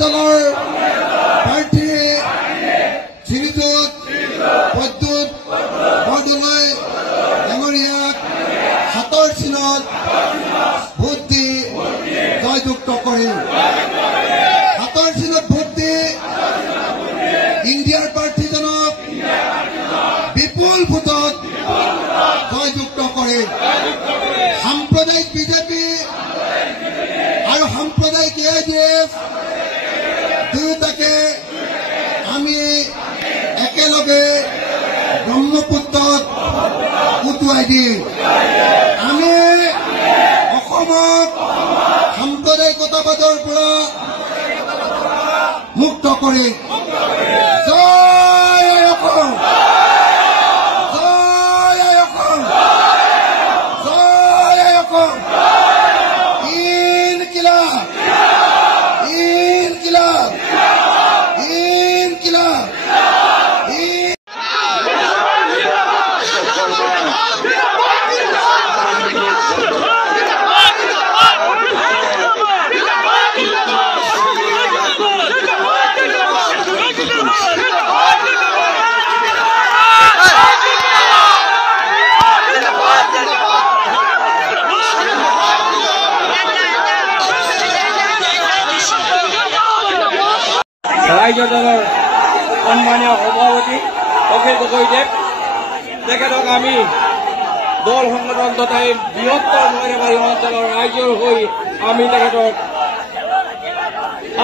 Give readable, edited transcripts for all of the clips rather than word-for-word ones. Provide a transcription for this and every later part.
দলৰ প্ৰাৰ্থী শ্ৰীযুত প্ৰদ্যুৎ বৰদলৈ ডাঙৰীয়াক হাতৰ চিনত ভোট দি জয়যুক্ত কৰিল। হাতৰ চিনত ভোট দি ইণ্ডিয়াৰ প্ৰাৰ্থীজনক বিপুল ভোটত জয়যুক্ত কৰিল। সাম্প্ৰদায়িক বিজেপি আৰু সাম্প্ৰদায়িক AIDF দুয়োটাকে আমি একেলগে ব্ৰহ্মপুত্ৰত উটুৱাই দিম। আমি অসমক সাম্প্ৰদায়িকতাবাদৰ পৰা মুক্ত কৰিম। জয় অসম, জয় অসম, জয় অসম। ইনকিলাব, ইনকিলাব, ইনকিলাব। ৰাইজৰ দলৰ সন্মানীয় সভাপতি অখিল গগৈদেৱ তেখেতক আমি দল সংগঠন তথা বৃহত্তৰ মহিলাবাৰী অঞ্চলৰ ৰাইজৰ হৈ আমি তেখেতক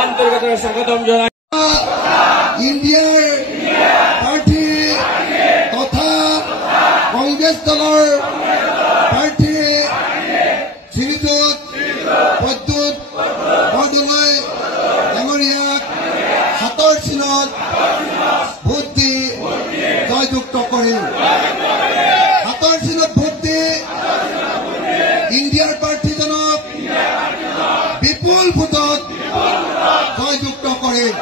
আন্তৰিকতাৰে স্বাগতম জনাই ইণ্ডিয়াৰ প্ৰাৰ্থী তথা কংগ্ৰেছ দলৰ প্ৰাৰ্থী শ্ৰীযুত প্ৰদ্যুৎ বৰদলৈ ডাঙৰীয়াক হাতৰ চিনত ভোট দি জয়যুক্ত কৰিল। হাতৰ চিনত ভোট দি ইণ্ডিয়াৰ প্ৰাৰ্থীজনক বিপুল ভোটত জয়যুক্ত কৰিল।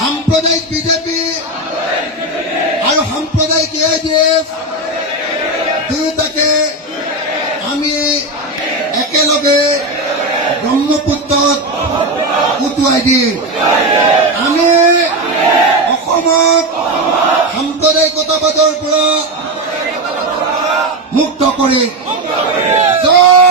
সাম্প্ৰদায়িক বিজেপি আৰু সাম্প্ৰদায়িক AIDF দুয়োটাকে আমি একেলগে ব্ৰহ্মপুত্ৰত উটুৱাই দিম। আমি অসমক সাম্প্ৰদায়িকতাবাদৰ পৰা মুক্ত কৰিম। জয়